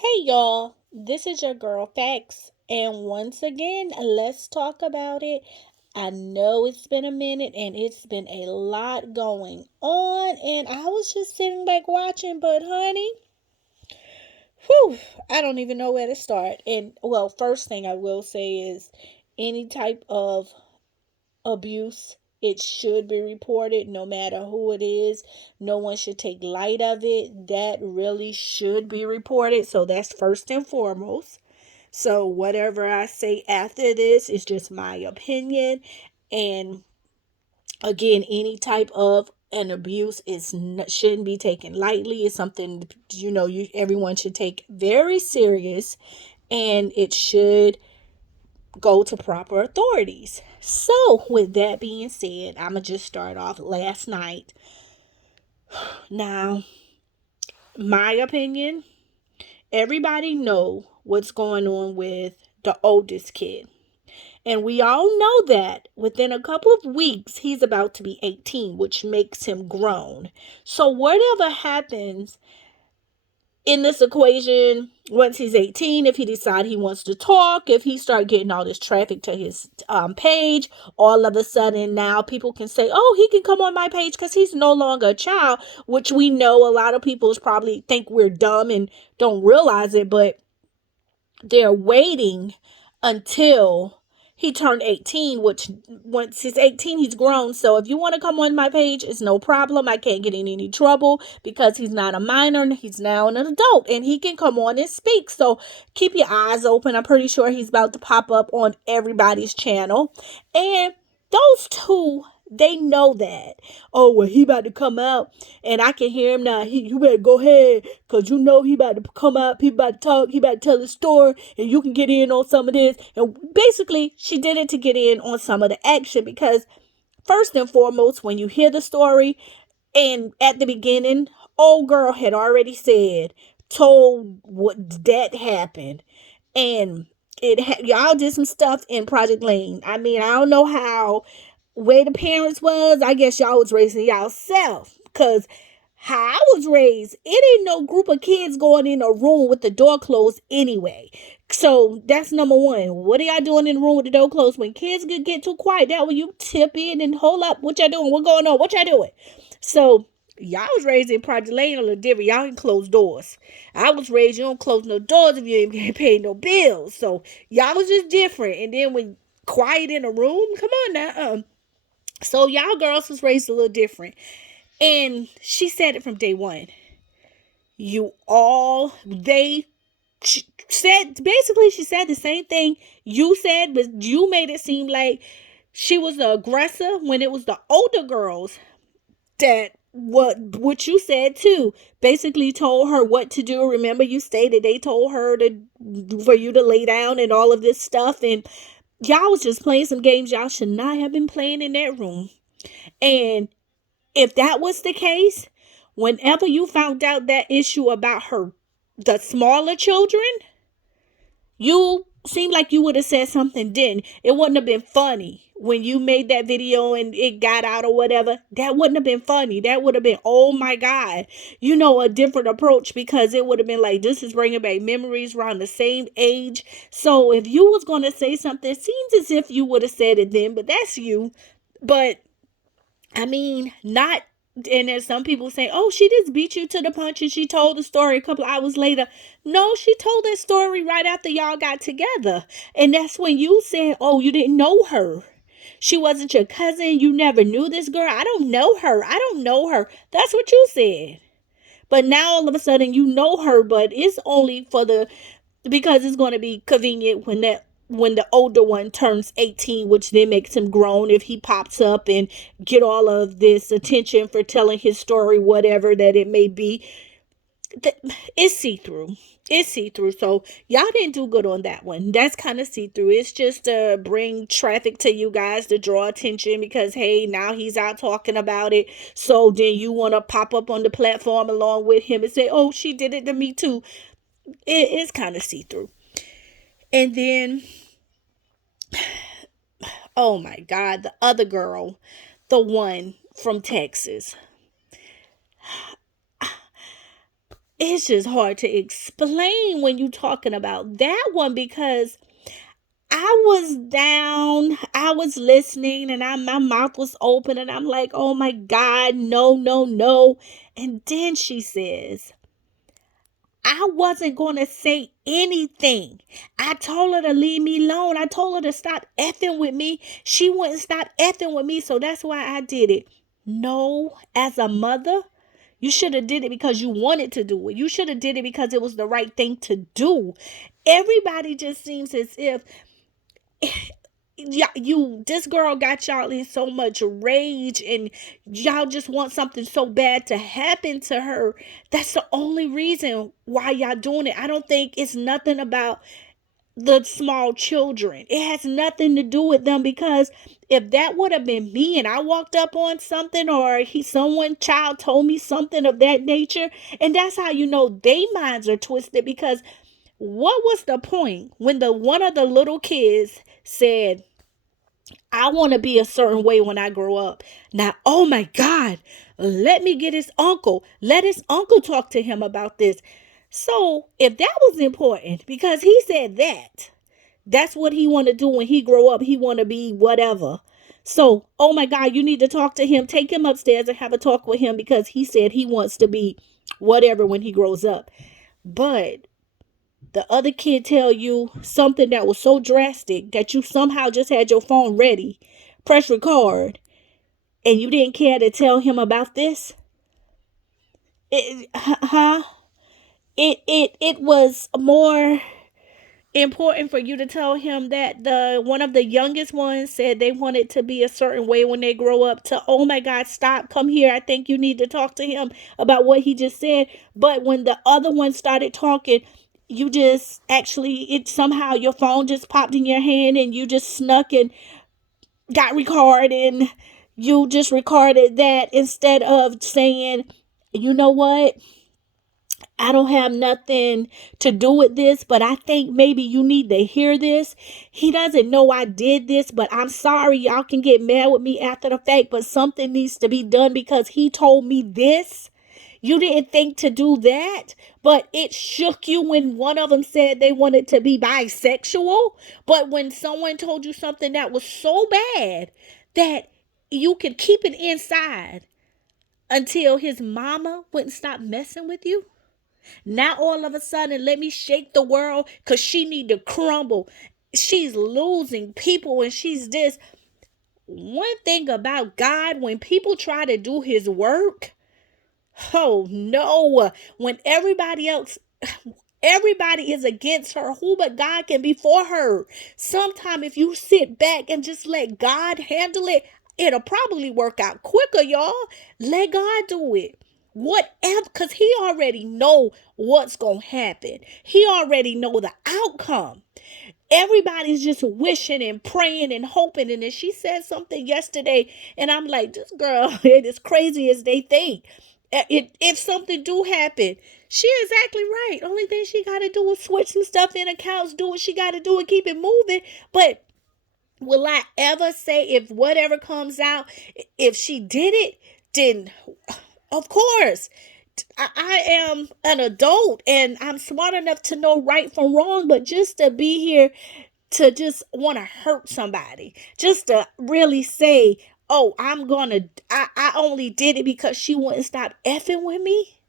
Hey y'all, this is your girl Fax, and once again, let's talk about it. I know it's been a minute and it's been a lot going on, and I was just sitting back watching, but honey, whew, I don't even know where to start. And well, first thing I will say is any type of abuse, it should be reported no matter who it is. No one should take light of it. That really should be reported. So that's first and foremost. So whatever I say after this is just my opinion. And again, any type of an abuse shouldn't be taken lightly. It's something everyone should take very serious, and it should go to proper authorities. So, with that being said, I'm going to just start off last night. Now, my opinion, everybody know what's going on with the oldest kid. And we all know that within a couple of weeks, he's about to be 18, which makes him grown. So, whatever happens in this equation, once he's 18, if he decide he wants to talk, if he start getting all this traffic to his page, all of a sudden now people can say, oh, he can come on my page because he's no longer a child, which we know a lot of people probably think we're dumb and don't realize it, but they're waiting until he turned 18, which once he's 18, he's grown. So if you want to come on my page, it's no problem. I can't get in any trouble because he's not a minor. He's now an adult and he can come on and speak. So keep your eyes open. I'm pretty sure he's about to pop up on everybody's channel. And those two, they know that. Oh, well, he about to come out and I can hear him now. You better go ahead because you know he about to come out. He about to talk. He about to tell the story and you can get in on some of this. And basically, she did it to get in on some of the action because first and foremost, when you hear the story and at the beginning, old girl had already told what that happened. And y'all did some stuff in Project Lane. I mean, I don't know how where the parents was. I guess y'all was raising y'all self. Cause how I was raised, it ain't no group of kids going in a room with the door closed anyway. So that's number one. What are y'all doing in the room with the door closed? When kids get too quiet, that when you tip in and hold up, what y'all doing? What going on? What y'all doing? So y'all was raised in Project Lane a little different. Y'all can close doors. I was raised, you don't close no doors if you ain't paying no bills. So y'all was just different. And then when quiet in a room, come on now. So y'all girls was raised a little different. And she said it from day one. She said, basically, she said the same thing you said, but you made it seem like she was the aggressor when it was the older girls that what you said too. Basically told her what to do. Remember you stated they told her for you to lay down and all of this stuff, and y'all was just playing some games y'all should not have been playing in that room. And if that was the case, whenever you found out that issue about the smaller children, you seemed like you would have said something then. It wouldn't have been funny when you made that video and it got out or whatever. That wouldn't have been funny. That would have been, oh my God, a different approach, because it would have been like, this is bringing back memories around the same age. So if you was going to say something, it seems as if you would have said it then, but that's you. But I mean, not. And then some people say, oh, she just beat you to the punch and she told the story a couple hours later. No, she told that story right after y'all got together. And that's when you said, oh, you didn't know her. She wasn't your cousin. You never knew this girl. I don't know her. I don't know her. That's what you said. But now all of a sudden you know her, but it's only because it's going to be convenient when the older one turns 18, which then makes him grown if he pops up and get all of this attention for telling his story, whatever that it may be. It's see-through. It's see-through. So y'all didn't do good on that one. That's kind of see-through. It's just to bring traffic to you guys, to draw attention, because hey, now he's out talking about it. So then you want to pop up on the platform along with him and say, oh, she did it to me too. It's kind of see-through. And then, oh my God, the other girl, the one from Texas. it's just hard to explain when you're talking about that one, because I was down, I was listening, and my mouth was open, and I'm like, oh my God, no, no, no. And then she says, I wasn't going to say anything. I told her to leave me alone. I told her to stop effing with me. She wouldn't stop effing with me, so that's why I did it. No, as a mother, you should have did it because you wanted to do it. You should have did it because it was the right thing to do. Everybody just seems as if this girl got y'all in so much rage, and y'all just want something so bad to happen to her. That's the only reason why y'all doing it. I don't think it's nothing about the small children. It has nothing to do with them, because if that would have been me and I walked up on something, or someone child told me something of that nature, and that's how you know they minds are twisted. Because what was the point when the one of the little kids said, I want to be a certain way when I grow up. Now, oh my God, let me get his uncle. Let his uncle talk to him about this. So if that was important, because he said that's what he want to do when he grow up. He want to be whatever. So, oh my God, you need to talk to him. Take him upstairs and have a talk with him, because he said he wants to be whatever when he grows up. But the other kid tell you something that was so drastic that you somehow just had your phone ready, press record, and you didn't care to tell him about this. It was more important for you to tell him that the one of the youngest ones said they wanted to be a certain way when they grow up, to, oh my God, stop, come here, I think you need to talk to him about what he just said. But when the other one started talking, you just actually, it somehow your phone just popped in your hand, and you just snuck and got recorded, and you just recorded that instead of saying, you know what, I don't have nothing to do with this, but I think maybe you need to hear this. He doesn't know I did this, but I'm sorry. Y'all can get mad with me after the fact, but something needs to be done because he told me this. You didn't think to do that, but it shook you when one of them said they wanted to be bisexual. But when someone told you something that was so bad that you could keep it inside until his mama wouldn't stop messing with you. Now all of a sudden, let me shake the world because she need to crumble. She's losing people and she's this. One thing about God, when people try to do his work, oh no, when everybody is against her, who but God can be for her? Sometime if you sit back and just let God handle it, it'll probably work out quicker, y'all. Let God do it. Whatever, because he already know what's gonna happen. He already know the outcome. Everybody's just wishing and praying and hoping. And then she said something yesterday, and I'm like, this girl ain't as crazy as they think. If something do happen, she exactly right. Only thing she got to do is switch some stuff in accounts, do what she got to do, and keep it moving. But will I ever say, if whatever comes out, if she did it, then of course I am an adult and I'm smart enough to know right from wrong. But just to be here to just want to hurt somebody, just to really say, oh, I only did it because she wouldn't stop effing with me.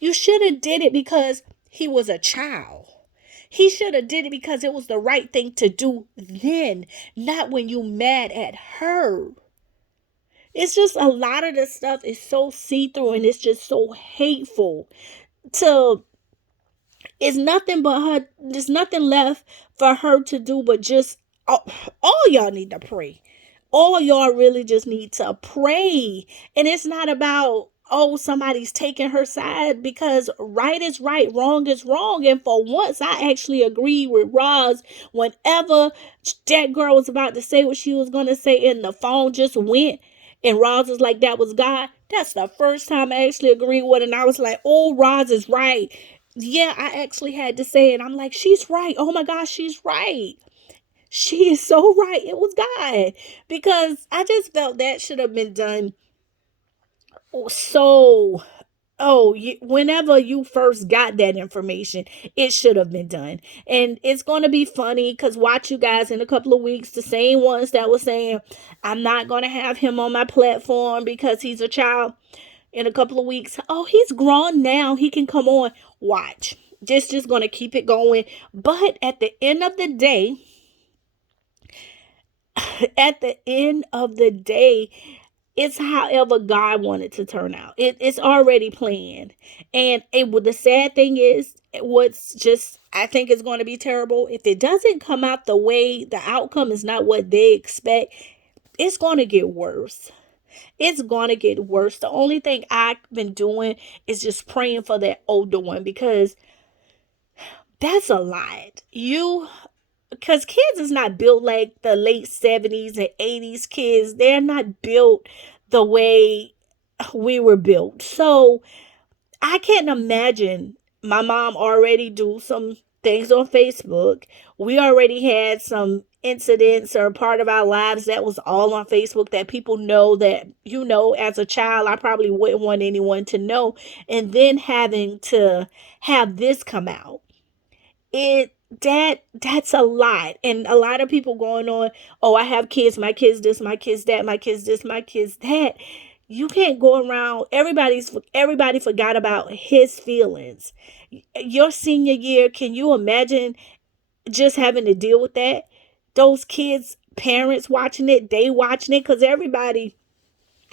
You should have did it because he was a child. He should have did it because it was the right thing to do then, not when you mad at her. It's just a lot of the stuff is so see-through, and it's just so hateful to, it's nothing but her. There's nothing left for her to do but just, all y'all need to pray. All y'all really just need to pray. And it's not about, oh, somebody's taking her side, because right is right, wrong is wrong. And for once, I actually agree with Roz. Whenever that girl was about to say what she was going to say, and the phone just went, and Roz was like, that was God. That's the first time I actually agreed with it. And I was like, oh, Roz is right. Yeah, I actually had to say it. I'm like, she's right. Oh my gosh, she's right. She is so right. It was God. Because I just felt that should have been done so oh, whenever you first got that information, it should have been done. And it's going to be funny because watch you guys in a couple of weeks, the same ones that were saying, I'm not going to have him on my platform because he's a child. In a couple of weeks, oh, he's grown now, he can come on. Watch. Just going to keep it going. But at the end of the day, at the end of the day, it's however God wanted to turn out. It's already planned. And the sad thing is, what's just, I think it's going to be terrible. If it doesn't come out the way, the outcome is not what they expect, it's going to get worse. It's going to get worse. The only thing I've been doing is just praying for that older one because that's a lot. Because kids is not built like the late 70s and 80s kids. They're not built the way we were built. So I can't imagine my mom already do some things on Facebook. We already had some incidents or part of our lives that was all on Facebook that people know that, as a child, I probably wouldn't want anyone to know. And then having to have this come out. That's a lot. And a lot of people going on, oh, I have kids, my kids this, my kids that, my kids this, my kids that. You can't go around, everybody forgot about his feelings. Your senior year, can you imagine just having to deal with that? Those kids, parents watching it, they watching it, because everybody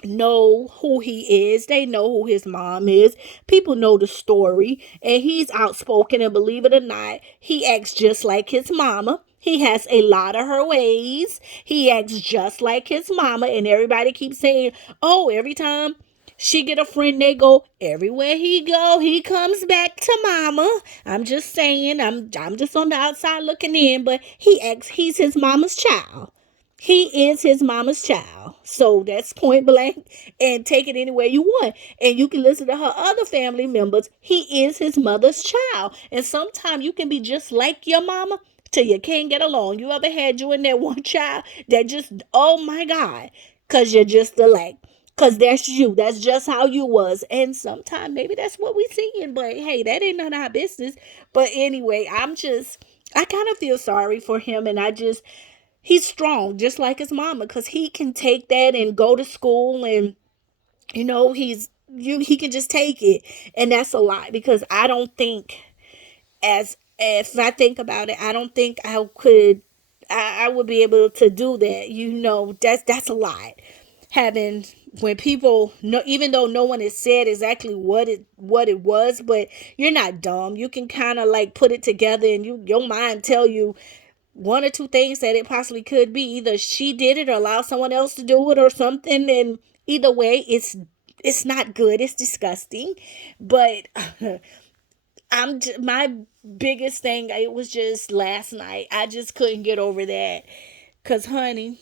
know who he is. They know who his mom is. People know the story. And he's outspoken, and believe it or not, he acts just like his mama. He has a lot of her ways. He acts just like his mama. And everybody keeps saying, oh, every time she get a friend, they go, everywhere he go, he comes back to mama. I'm just saying, I'm just on the outside looking in, but he's his mama's child. He is his mama's child. So that's point blank, and take it anywhere you want. And you can listen to her other family members. He is his mother's child. And sometimes you can be just like your mama till you can't get along. You ever had you and that one child that just, oh my God, because you're just alike. Because that's you. That's just how you was. And sometimes maybe that's what we seeing. But hey, that ain't none of our business. But anyway, I kind of feel sorry for him. And he's strong, just like his mama, because he can take that and go to school, and he can just take it. And that's a lot, because I don't think, as if I think about it, I don't think I would be able to do that. That's a lot. Having, when people know, even though no one has said exactly what it was, but you're not dumb. You can kind of like put it together, and your mind tell you one or two things that it possibly could be. Either she did it or allowed someone else to do it or something. And either way, it's not good. It's disgusting. But my biggest thing, it was just last night. I just couldn't get over that. Cause honey,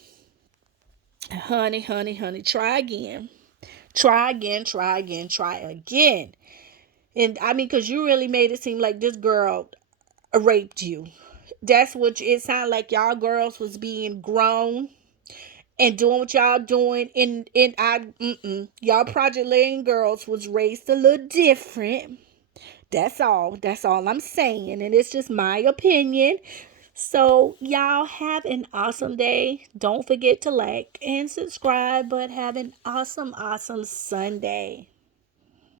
try again. Try again, try again, try again. And I mean, cause you really made it seem like this girl raped you. That's what it sounded like. Y'all girls was being grown and doing what y'all doing. Y'all Project LaeLae girls was raised a little different. That's all. That's all I'm saying. And it's just my opinion. So y'all have an awesome day. Don't forget to like and subscribe, but have an awesome, awesome Sunday.